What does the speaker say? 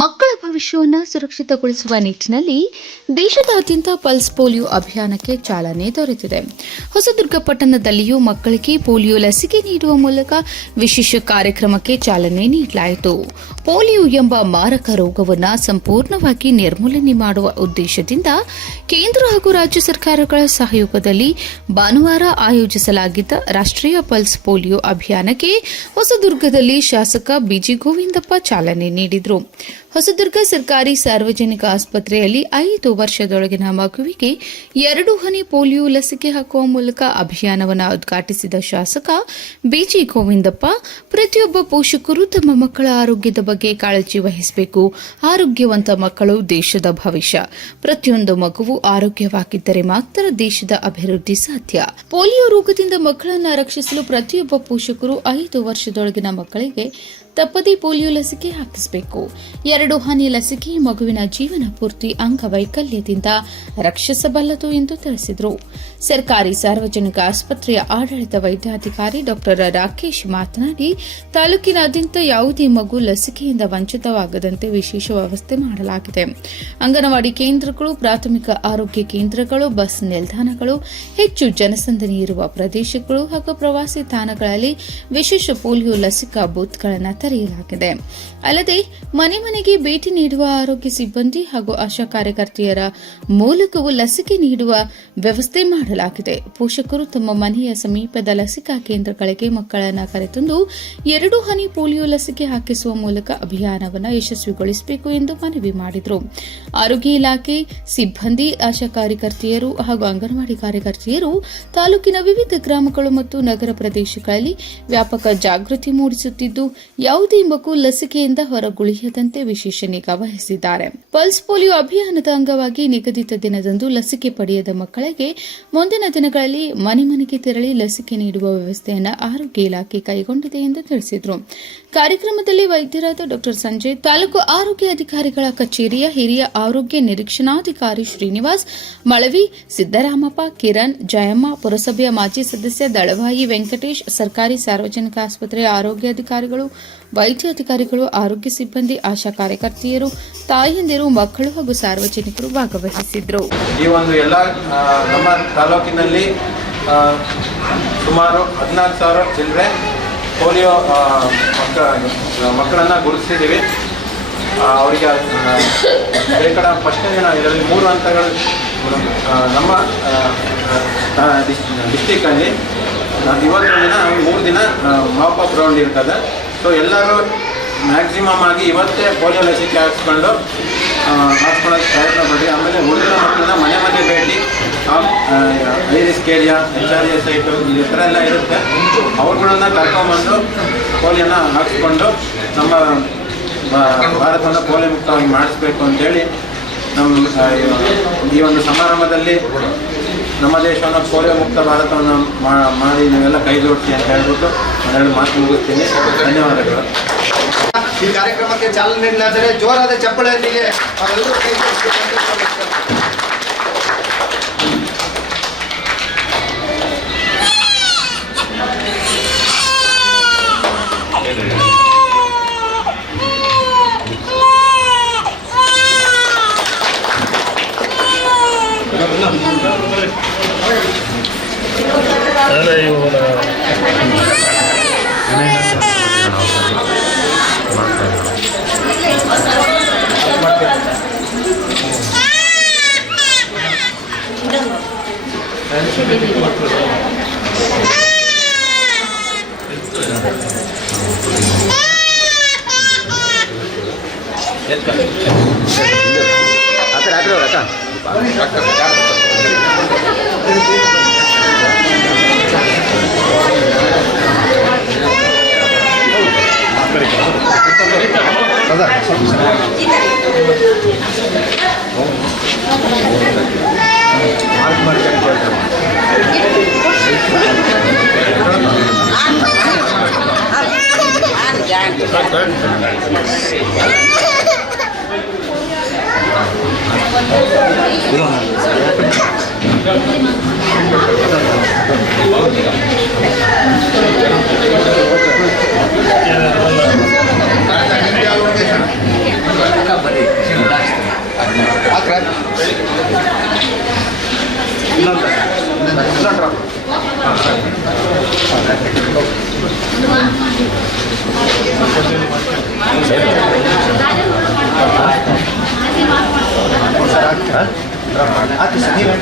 ಮಕ್ಕಳ ಭವಿಷ್ಯವನ್ನು ಸುರಕ್ಷಿತಗೊಳಿಸುವ ನಿಟ್ಟಿನಲ್ಲಿ ದೇಶದಾದ್ಯಂತ ಪಲ್ಸ್ ಪೋಲಿಯೋ ಅಭಿಯಾನಕ್ಕೆ ಚಾಲನೆ ದೊರೆತಿದೆ. ಹೊಸದುರ್ಗ ಪಟ್ಟಣದಲ್ಲಿಯೂ ಮಕ್ಕಳಿಗೆ ಪೋಲಿಯೋ ಲಸಿಕೆ ನೀಡುವ ಮೂಲಕ ವಿಶೇಷ ಕಾರ್ಯಕ್ರಮಕ್ಕೆ ಚಾಲನೆ ನೀಡಲಾಯಿತು. ಪೋಲಿಯೋ ಎಂಬ ಮಾರಕ ರೋಗವನ್ನು ಸಂಪೂರ್ಣವಾಗಿ ನಿರ್ಮೂಲನೆ ಮಾಡುವ ಉದ್ದೇಶದಿಂದ ಕೇಂದ್ರ ಹಾಗೂ ರಾಜ್ಯ ಸರ್ಕಾರಗಳ ಸಹಯೋಗದಲ್ಲಿ ಭಾನುವಾರ ಆಯೋಜಿಸಲಾಗಿದ್ದ ರಾಷ್ಟ್ರೀಯ ಪಲ್ಸ್ ಪೋಲಿಯೋ ಅಭಿಯಾನಕ್ಕೆ ಹೊಸದುರ್ಗದಲ್ಲಿ ಶಾಸಕ ಬಿಜಿ ಗೋವಿಂದಪ್ಪ ಚಾಲನೆ ನೀಡಿದರು. ಹೊಸದುರ್ಗ ಸರ್ಕಾರಿ ಸಾರ್ವಜನಿಕ ಆಸ್ಪತ್ರೆಯಲ್ಲಿ 5 ವರ್ಷದೊಳಗಿನ ಮಗುವಿಗೆ 2 ಹನಿ ಪೋಲಿಯೋ ಲಸಿಕೆ ಹಾಕುವ ಮೂಲಕ ಅಭಿಯಾನವನ್ನು ಉದ್ಘಾಟಿಸಿದ ಶಾಸಕ ಬಿಜಿ ಗೋವಿಂದಪ್ಪ, ಪ್ರತಿಯೊಬ್ಬ ಪೋಷಕರು ತಮ್ಮ ಮಕ್ಕಳ ಆರೋಗ್ಯದ ಬಗ್ಗೆ ಕಾಳಜಿ ವಹಿಸಬೇಕು. ಆರೋಗ್ಯವಂತ ಮಕ್ಕಳು ದೇಶದ ಭವಿಷ್ಯ. ಪ್ರತಿಯೊಂದು ಮಗುವು ಆರೋಗ್ಯವಾಗಿದ್ದರೆ ಮಾತ್ರ ದೇಶದ ಅಭಿವೃದ್ಧಿ ಸಾಧ್ಯ. ಪೋಲಿಯೋ ರೋಗದಿಂದ ಮಕ್ಕಳನ್ನು ರಕ್ಷಿಸಲು ಪ್ರತಿಯೊಬ್ಬ ಪೋಷಕರು 5 ವರ್ಷದೊಳಗಿನ ಮಕ್ಕಳಿಗೆ ತಪ್ಪದೇ ಪೋಲಿಯೋ ಲಸಿಕೆ ಹಾಕಿಸಬೇಕು. 2 ಹನಿ ಲಸಿಕೆ ಮಗುವಿನ ಜೀವನ ಪೂರ್ತಿ ಅಂಗವೈಕಲ್ಯದಿಂದ ರಕ್ಷಿಸಬಲ್ಲದು ಎಂದು ತಿಳಿಸಿದರು. ಸರ್ಕಾರಿ ಸಾರ್ವಜನಿಕ ಆಸ್ಪತ್ರೆಯ ಆಡಳಿತ ವೈದ್ಯಾಧಿಕಾರಿ ಡಾ ರಾಕೇಶ್ ಮಾತನಾಡಿ, ತಾಲೂಕಿನಾದ್ಯಂತ ಯಾವುದೇ ಮಗು ಲಸಿಕೆಯಿಂದ ವಂಚಿತವಾಗದಂತೆ ವಿಶೇಷ ವ್ಯವಸ್ಥೆ ಮಾಡಲಾಗಿದೆ. ಅಂಗನವಾಡಿ ಕೇಂದ್ರಗಳು, ಪ್ರಾಥಮಿಕ ಆರೋಗ್ಯ ಕೇಂದ್ರಗಳು, ಬಸ್ ನಿಲ್ದಾಣಗಳು, ಹೆಚ್ಚು ಜನಸಂದಣಿ ಇರುವ ಪ್ರದೇಶಗಳು ಹಾಗೂ ಪ್ರವಾಸಿ ತಾಣಗಳಲ್ಲಿ ವಿಶೇಷ ಪೋಲಿಯೋ ಲಸಿಕಾ ಬೂತ್ಗಳನ್ನು ತೆರೆಯಲಾಗಿದೆ. ಅಲ್ಲದೆ ಮನೆ ಮನೆಗೆ ಭೇಟಿ ನೀಡುವ ಆರೋಗ್ಯ ಸಿಬ್ಬಂದಿ ಹಾಗೂ ಆಶಾ ಕಾರ್ಯಕರ್ತೆಯರ ಮೂಲಕವೂ ಲಸಿಕೆ ನೀಡುವ ವ್ಯವಸ್ಥೆ ಮಾಡಲಾಗಿದೆ. ಪೋಷಕರು ತಮ್ಮ ಮನೆಯ ಸಮೀಪದ ಲಸಿಕಾ ಕೇಂದ್ರಗಳಿಗೆ ಮಕ್ಕಳನ್ನು ಕರೆತಂದು 2 ಹನಿ ಪೋಲಿಯೋ ಲಸಿಕೆ ಹಾಕಿಸುವ ಮೂಲಕ ಅಭಿಯಾನವನ್ನು ಯಶಸ್ವಿಗೊಳಿಸಬೇಕು ಎಂದು ಮನವಿ ಮಾಡಿದರು. ಆರೋಗ್ಯ ಇಲಾಖೆ ಸಿಬ್ಬಂದಿ, ಆಶಾ ಕಾರ್ಯಕರ್ತೆಯರು ಹಾಗೂ ಅಂಗನವಾಡಿ ಕಾರ್ಯಕರ್ತೆಯರು ತಾಲೂಕಿನ ವಿವಿಧ ಗ್ರಾಮಗಳು ಮತ್ತು ನಗರ ಪ್ರದೇಶಗಳಲ್ಲಿ ವ್ಯಾಪಕ ಜಾಗೃತಿ ಮೂಡಿಸುತ್ತಿದ್ದು, ಯಾವುದೇ ಮಗು ಲಸಿಕೆಯಿಂದ ಹೊರಗುಳಿಯದಂತೆ ವಿಶೇಷ ನಿಗಾ ವಹಿಸಿದ್ದಾರೆ. ಪಲ್ಸ್ ಪೋಲಿಯೋ ಅಭಿಯಾನದ ಅಂಗವಾಗಿ ನಿಗದಿತ ದಿನದಂದು ಲಸಿಕೆ ಪಡೆಯದ ಮಕ್ಕಳಿಗೆ ಮುಂದಿನ ದಿನಗಳಲ್ಲಿ ಮನೆ ಮನೆಗೆ ತೆರಳಿ ಲಸಿಕೆ ನೀಡುವ ವ್ಯವಸ್ಥೆಯನ್ನು ಆರೋಗ್ಯ ಇಲಾಖೆ ಕೈಗೊಂಡಿದೆ ಎಂದು ತಿಳಿಸಿದರು. ಕಾರ್ಯಕ್ರಮದಲ್ಲಿ ವೈದ್ಯರಾದ ಡಾ ಸಂಜಯ್, ತಾಲೂಕು ಆರೋಗ್ಯ ಅಧಿಕಾರಿಗಳ ಕಚೇರಿಯ ಹಿರಿಯ ಆರೋಗ್ಯ ನಿರೀಕ್ಷಣಾಧಿಕಾರಿ ಶ್ರೀನಿವಾಸ್, ಮಳವಿ, ಸಿದ್ದರಾಮಪ್ಪ, ಕಿರಣ್, ಜಯಮ್ಮ, ಪುರಸಭೆಯ ಮಾಜಿ ಸದಸ್ಯ ದಳವಾಯಿ ವೆಂಕಟೇಶ್, ಸರ್ಕಾರಿ ಸಾರ್ವಜನಿಕ ಆಸ್ಪತ್ರೆಯ ಆರೋಗ್ಯ ಅಧಿಕಾರಿಗಳು, ವೈದ್ಯಾಧಿಕಾರಿಗಳು, ಆರೋಗ್ಯ ಸಿಬ್ಬಂದಿ, ಆಶಾ ಕಾರ್ಯಕರ್ತೆಯರು, ತಾಯಂದಿರು, ಮಕ್ಕಳು ಹಾಗೂ ಸಾರ್ವಜನಿಕರು ಭಾಗವಹಿಸಿದ್ದರು. ಈ ಒಂದು ಎಲ್ಲ ನಮ್ಮ ತಾಲೂಕಿನಲ್ಲಿ ಸುಮಾರು 14,000 ಚಿಲ್ಲರೆ ಪೋಲಿಯೋ ಮಕ್ಕಳನ್ನು ಗುರುತಿಸಿದ್ದೀವಿ. ಅವರಿಗೆ ಶೇಕಡ ಫಸ್ಟ್ನೇ ದಿನ ಇದರಲ್ಲಿ 3 ಹಂತಗಳು ನಮ್ಮ ಡಿಸ್ಟಿಕಲ್ಲಿ ಇವತ್ತು ದಿನ 3 ದಿನ ಮಾಪ್ ಅಪ್ ರೌಂಡ್ ಇರ್ತದೆ. ಸೊ ಎಲ್ಲರೂ ಮ್ಯಾಕ್ಸಿಮಮ್ ಆಗಿ ಇವತ್ತೇ ಪೋಲಿಯೋ ಲಸಿಕೆ ಹಾಕ್ಸ್ಕೊಳ್ಳೋಕ್ಕೆ ಪ್ರಯತ್ನ ಪಡಿ. ಆಮೇಲೆ ಉಳಿದ ಮಕ್ಕಳನ್ನ ಮನೆ ಮನೆ ಭೇಟಿ, high risk area, HRA site ಈ ಥರ ಎಲ್ಲ ಇರುತ್ತೆ, ಅವ್ರುಗಳನ್ನ ಕರ್ಕೊಂಬಂದು ಪೋಲಿಯೋನ ಹಾಕ್ಸ್ಕೊಂಡು ನಮ್ಮ ಭಾರತವನ್ನು ಪೋಲಿಯೋ ಮುಕ್ತವಾಗಿ ಮಾಡಿಸ್ಬೇಕು ಅಂತೇಳಿ ಈ ಒಂದು ಸಮಾರಂಭದಲ್ಲಿ ನಮ್ಮ ದೇಶವನ್ನು ಪೋಲಿಯೋ ಮುಕ್ತ ಭಾರತವನ್ನು ಮಾಡಿ ನೀವೆಲ್ಲ ಕೈ ಜೋಡಿಸಿ ಅಂತ ಹೇಳ್ಬಿಟ್ಟು ನಾನು ಮಾತು ಮುಗಿಸ್ತೀನಿ. ಧನ್ಯವಾದಗಳು. ಈ ಕಾರ್ಯಕ್ರಮಕ್ಕೆ ಚಾಲನೆ ನೀಡಿದರೆ ಜೋರಾದ ಚಪ್ಪಳೆಯೊಂದಿಗೆ ಅವರೆಲ್ಲರೂ ಕೈ ಆಯ್ತು ಸರ್ ನೀವು